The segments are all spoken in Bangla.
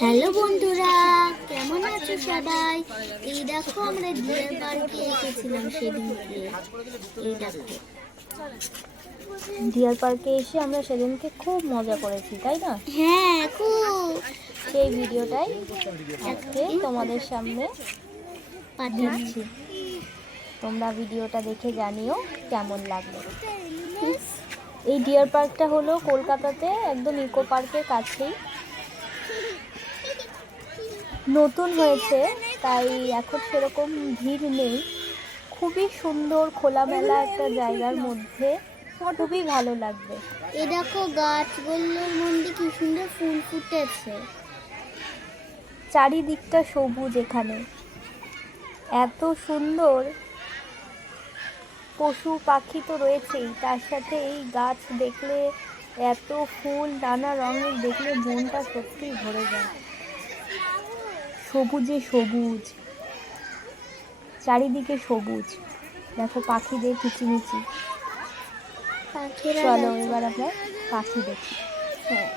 হ্যালো বন্ধুরা, কেমন আছো সবাই? এই দেখো আমরা ডিয়ার পার্কে এসেছিলাম সেদিনকে। এই দেখো ডিয়ার পার্কে এসে আমরা সেদিনকে খুব মজা করেছি, তাই না? হ্যাঁ, খুব। সেই ভিডিওটাই আজকে তোমাদের সামনে দিচ্ছি। তোমরা ভিডিওটা দেখে জানিও কেমন লাগলো। এই ডিয়ার পার্কটা হলো কলকাতাতে একদম ইকো পার্কের কাছেই, নতুন হয়েছে, তাই এখন সেরকম ভিড় নেই। খুবই সুন্দর খোলামেলা একটা জায়গার মধ্যে, খুবই ভালো লাগবে। এই দেখো গাছগুলোর মধ্যে কি সুন্দর ফুল ফুটেছে। চারিদিকটা সবুজ, এখানে এত সুন্দর। পশু পাখি তো রয়েছেই, তার সাথে এই গাছ দেখলে, এত ফুল নানা রঙের দেখলে মনটা সত্যিই ভরে যায়। সবুজে সবুজ, চারিদিকে সবুজ। দেখো পাখিদের কিচিমিচি। চলো এবার আমরা পাখি দেখি। হ্যাঁ,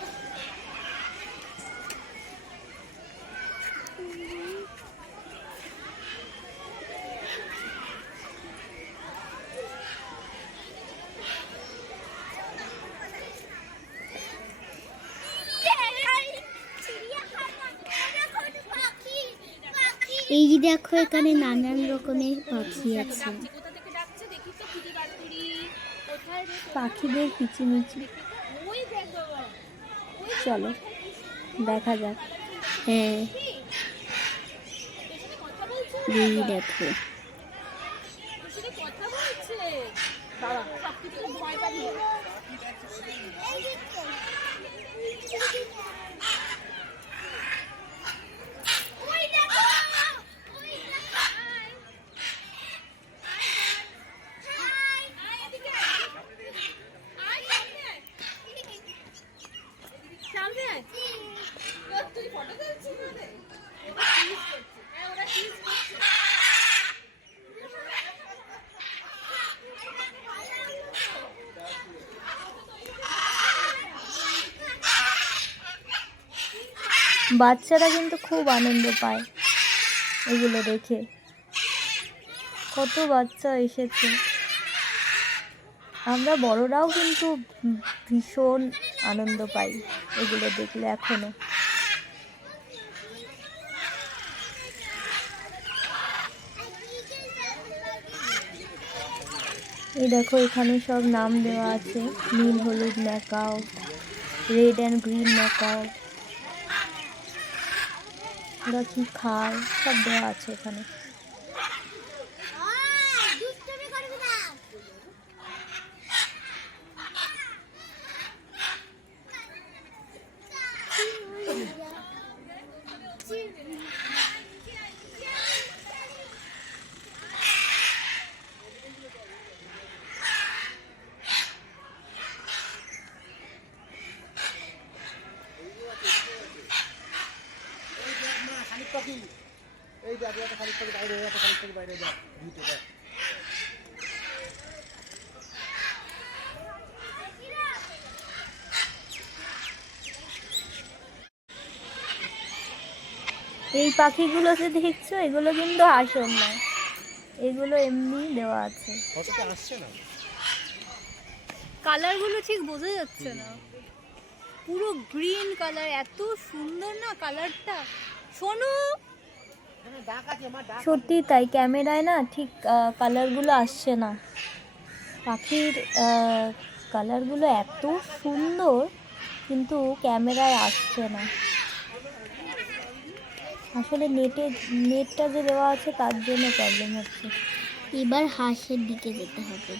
এই দেখো এখানে নানান রকমের পাখি আছে। পাখিদের কিচিমিচি। চলো দেখা যাক। হ্যাঁ, এই দেখো বাচ্চারা কিন্তু খুব আনন্দ পায় এগুলো দেখে। কত বাচ্চা এসেছে। আমরা বড়রাও কিন্তু ভীষণ আনন্দ পাই এগুলো দেখলে এখনো। এই দেখো এখানে সব নাম দেওয়া আছে, নীল হলুদ macaw, red and green macaw, ওরা কি খায় সব দেওয়া আছে এখানে। এই যে আপনি একটা খালি থেকে বাইরে হয়ে, একটা খালি থেকে বাইরে যা ভিতরে যা। এই পাখিগুলো যে দেখছো, এগুলো কিন্তু আসল না, এগুলো এমনি দেওয়া আছে। ফটোতে আসছে না, কালারগুলো ঠিক বোঝা যাচ্ছে না। পুরো গ্রিন কালার, এত সুন্দর না কালারটা। শোনো, সত্যি তাই, ক্যামেরায় না ঠিক কালারগুলো আসছে না। পাখির কালারগুলো এত সুন্দর, কিন্তু ক্যামেরায় আসছে না। আসলে নেটটা যে দেওয়া আছে তার জন্য প্রবলেম হচ্ছে। এবার হাঁসের দিকে যেতে হবে।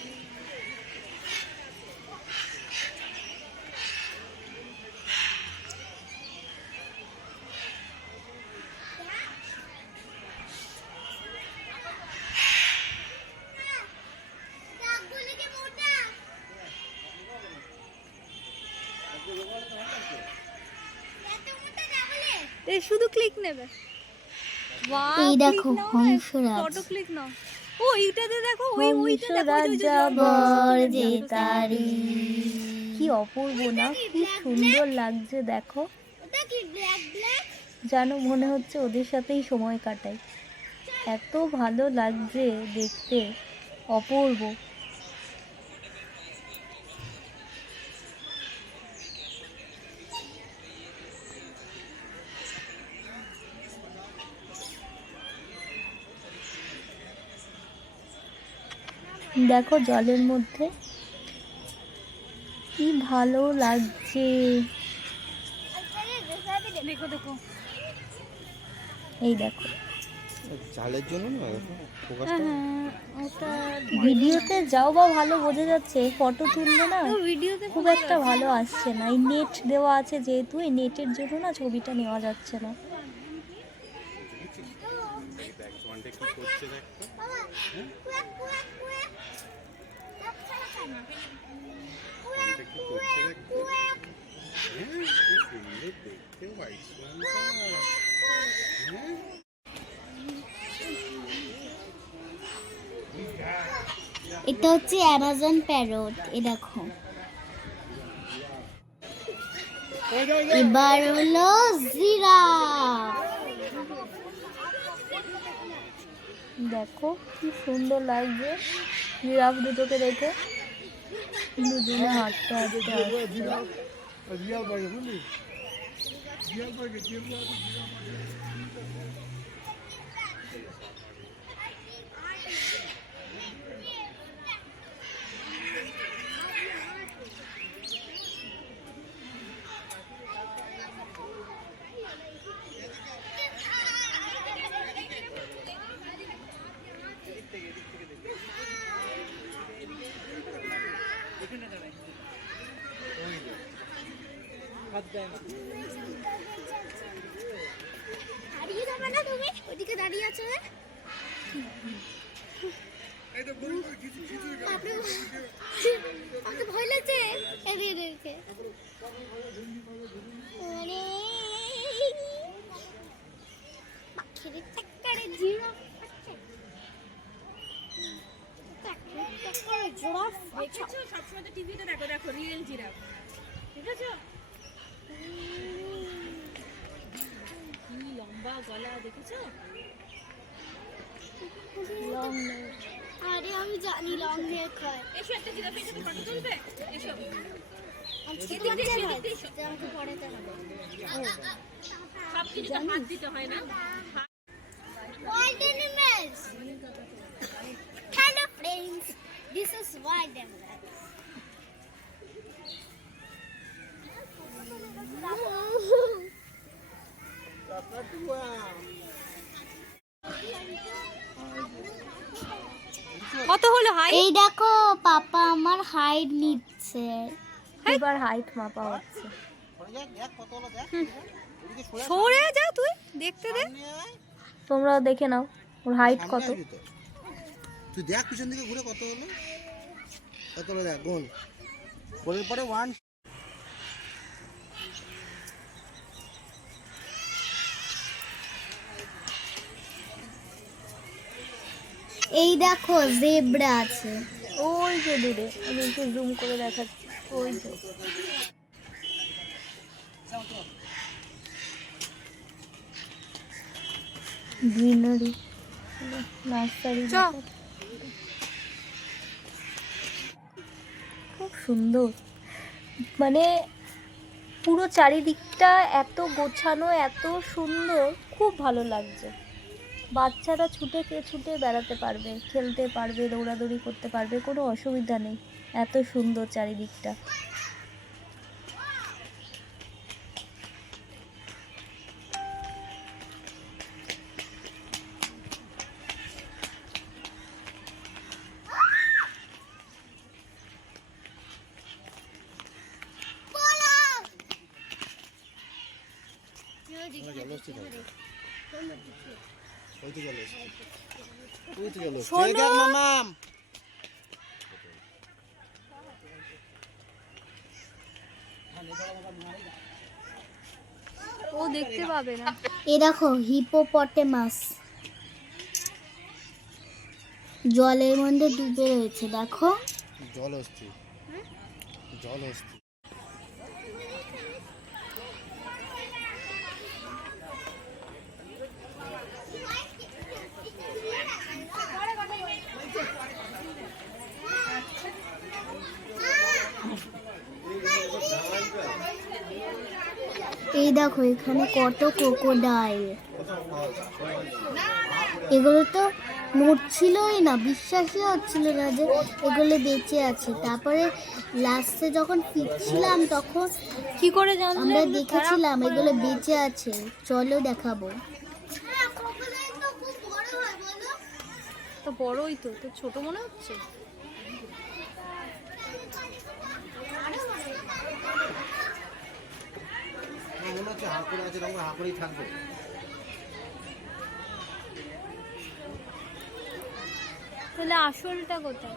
শুধু ক্লিক নেবে। এই দেখো হংসরাজ। ফটো ক্লিক নাও। ও এইটাতে দেখো, ওইটা দেখো, যে তারি কি অপূর্ব না, কি সুন্দর লাগছে দেখো। ওটা কি ব্ল্যাক ব্ল্যাক? যেন মনে হচ্ছে ওদের সাথেই সময় কাটাই। এত ভালো লাগছে দেখতে, অপূর্ব। দেখো জলের মধ্যে কি ভালো লাগছে। দেখো দেখো, এই দেখো চালের জন্য না হ্যাঁ হ্যাঁ, ওটা ভিডিওতে যাও বা ভালো বোঝা যাচ্ছে, ফটো তুললে না ভিডিওতে খুব একটা ভালো আসছে না। এই নেট দেওয়া আছে যেহেতু, এই নেটের জন্য না ছবিটা নেওয়া যাচ্ছে না। এটা হচ্ছে অ্যামাজন প্যারট। এ দেখো, এবার হলো জিরাফ। দেখো কি সুন্দর লাগছে জিরাফ দুটোকে দেখে, দুজনে হাঁটতে হাঁটতে আসছে। রিয়াল পাখি বুঝলি, রিয়াল পাখি দাঁড়িয়ে যাবে না তুমি? ওইদিকে দাঁড়িয়ে আছো না? আমাকে ভয় লাগছে। এদিকে পাখির চাক্কারে জিরাফ দেখেছো? সবসময় তো টিভিতে দেখো, দেখো রিয়েল জিরাফ, ঠিক আছে? কি লম্বা গলা, দেখেছো? আরে আমি জানি লং নেক হয়। এসো একটা জিরাফের সাথে ফটো তুলবে, এসো। আমাকে পড়াতে হবে। সব কিছু হাত দিতে হয় না। Wild animals. Hello friends, this is wild animals. কত হলো হাই? এই দেখো পাপা আমার হাইট নিচ্ছে। এবার হাইট মাপা হচ্ছে। সরে যা তুই, দেখতে দে। তোমরাও দেখে নাও ওর হাইট কত। তুই দেখ পিছন দিকে ঘুরে কত হলো, কত হলো দেখ গোল, গোলের পরে 1। এই দেখো জেব্রা আছে। ওই যে দূরে, আমি একটু জুম করে দেখাচ্ছি, ওই যে গ্রিনারি নার্সারি, খুব সুন্দর। মানে পুরো চারিদিকটা এত গোছানো, এত সুন্দর, খুব ভালো লাগছে। বাচ্চারা ছুটে ছুটে বেড়াতে পারবে, খেলতে পারবে, দৌড়াদৌড়ি করতে পারবে, কোনো অসুবিধা নেই। এত সুন্দর চারিদিকটা। মামাম ও দেখতে পাবে না। এই দেখো হিপোপটেমাস জলের মধ্যে ডুবে রয়েছে। দেখো জল অস্থি, জল অস্থি। দেখো এখানে কত ক্রোকোডাইল। এগুলো তো নড়ছিলই না, বিশ্বাসই হচ্ছিল না যে এগুলো বেঁচে আছে। তারপরে লাস্টে যখন ফিরছিলাম তখন কি করে জানলে? আমরা দেখেছিলাম এগুলো বেঁচে আছে। চলো দেখাবো। তো বড়ই তো, তো ছোট মনে হচ্ছে। মনে হচ্ছে হা করে আছে, এরকম হা করেই থাকবে। তাহলে আসলটা কোথায়?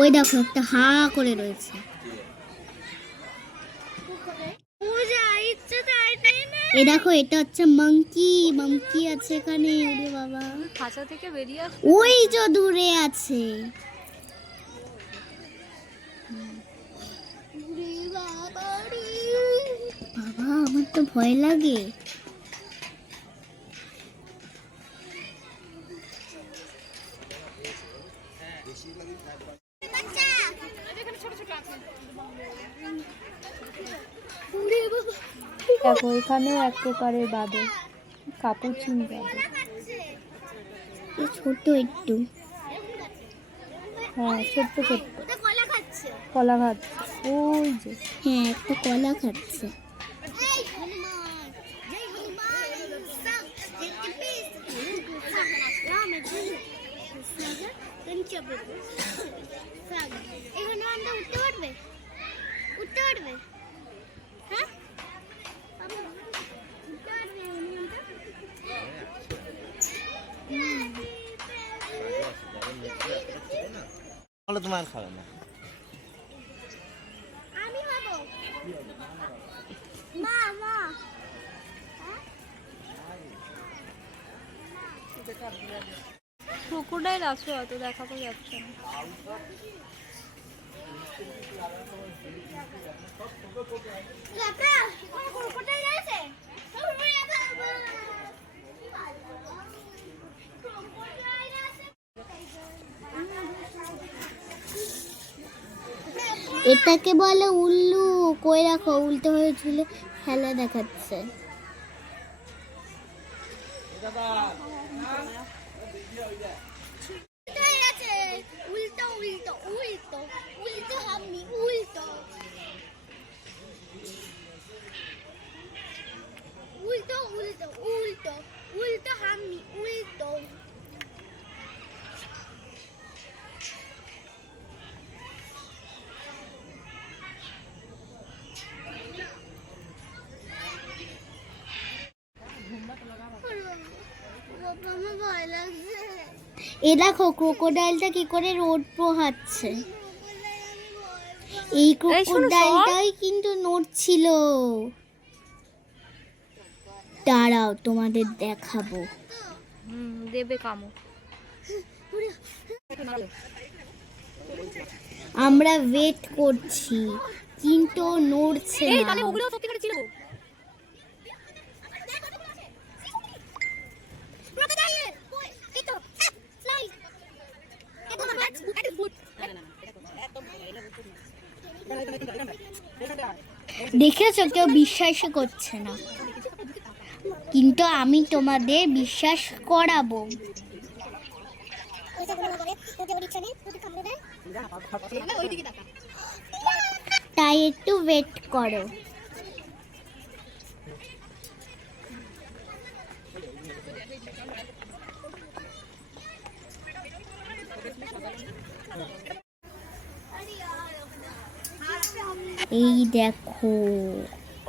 ওই দেখো একটা হা করে রয়েছে। এ দেখো এটা হচ্ছে মাংকি। মাংকি আছে এখানে। ওরে বাবা, খাঁচা থেকে বেরিয়ে আসে। ওই যে দূরে আছে। বাবা আমার তো ভয় লাগে। দেখো এখানেও এক প্রকারের বাদর, কাপুচিন বাদর। ছোট একটু। হ্যাঁ ছোট্ট ছোট্ট কলা খাচ্ছে। ওই যে হ্যাঁ একটা কলা খাচ্ছে। উঠতে পারবে? হ্যাঁ তাহলে তোমার খাবে না। আমি খাবো। মা মা ক্রোকোডাইল আছে, অত দেখাতে যাচ্ছে না। কাকা কোথায় গেছে? এটাকে বলে উল্লু। কই রাখো, উল্টো হয়ে ঝুলে খেলা দেখাচ্ছে। উল্টো উল্টো উল্টো উল্টো হামনি উল্টো উল্টো উল্টো উল্টো উল্টো হামনি উল্টো। এ দেখো ক্রোকোডাইলটা কি করে রোদ পোহাচ্ছে। এই ক্রোকোডাইলটাই কিন্তু নড়ছিল। দাঁড়াও তোমাদের দেখাবো। দেবে কামড়। আমরা ওয়েট করছি কিন্তু নড়ছে না। দেখেছো কেউ বিশ্বাসই করছে না, কিন্তু আমি তোমাদের বিশ্বাস করাবো। তাই একটু ওয়েট করো। এই দেখো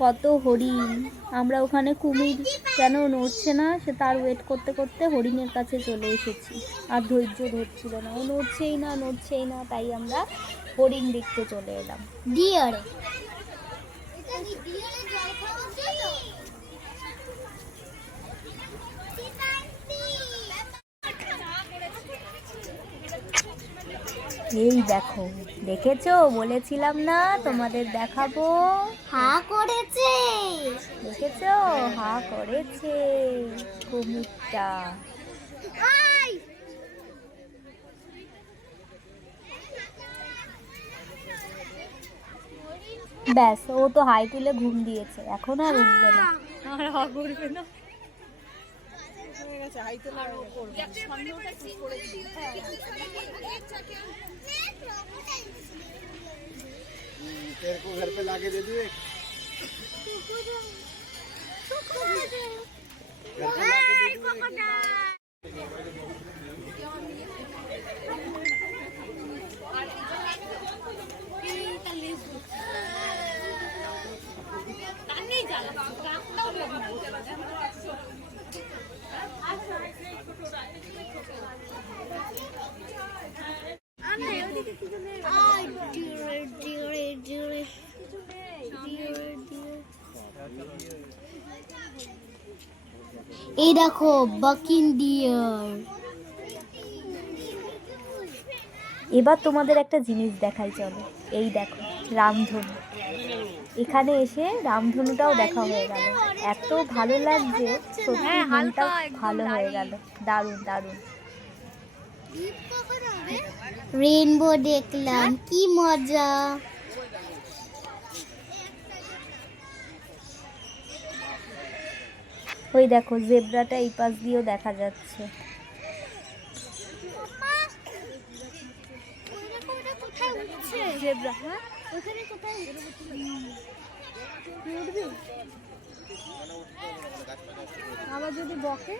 কত হরিণ। আমরা ওখানে কুমির কেন নড়ছে না সে তার ওয়েট করতে করতে হরিণের কাছে চলে এসেছি। আর ধৈর্য ধরছিল না, ও নড়ছেই না, তাই আমরা হরিণ দেখতে চলে এলাম। ডিয়ারে এই দেখো, দেখেছো? বলেছিলাম না তোমাদের দেখাবো। হা করেছে। দেখেছো? হা করেছে কুমিরটা। ব্যাস, ও তো হাই তুলে ঘুম দিয়েছে, এখন আর উঠবে না। আর হা করবে না। तेरे को घर पे लाके दे दूँ एक? घर पे लाके दे दूँ एक? এই দেখো বাকিং ডিয়ার। এবার তোমাদের একটা জিনিস দেখাই, চলো। এই দেখো রামধনু। এখানে এসে রামধনুটাও দেখা হয়ে গেল, এত ভালো লাগছে, সত্যি হ্যাঁ, মনটা হালকা একদম ভালো হয়ে লাইট। গেল। দারুণ দারুণ। রেইনবো দেখলাম, কি মজা। ওই দেখো জেব্রাটা এই পাশ দিয়েও দেখা যাচ্ছে। জেব্রা, হ্যাঁ আবার যদি বকে।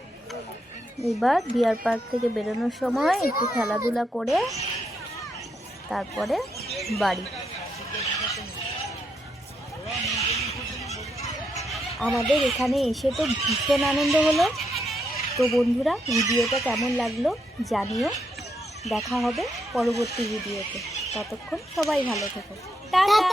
এবার ডিয়ার পার্ক থেকে বেরোনোর সময় একটু খেলাধুলা করে তারপরে বাড়ি। আমাদের এখানে এসে তো ভীষণ আনন্দ হলো। তো বন্ধুরা, ভিডিওটা কেমন লাগলো জানিও। দেখা হবে পরবর্তী ভিডিওতে। ততক্ষণ সবাই ভালো থেকো। টাটা।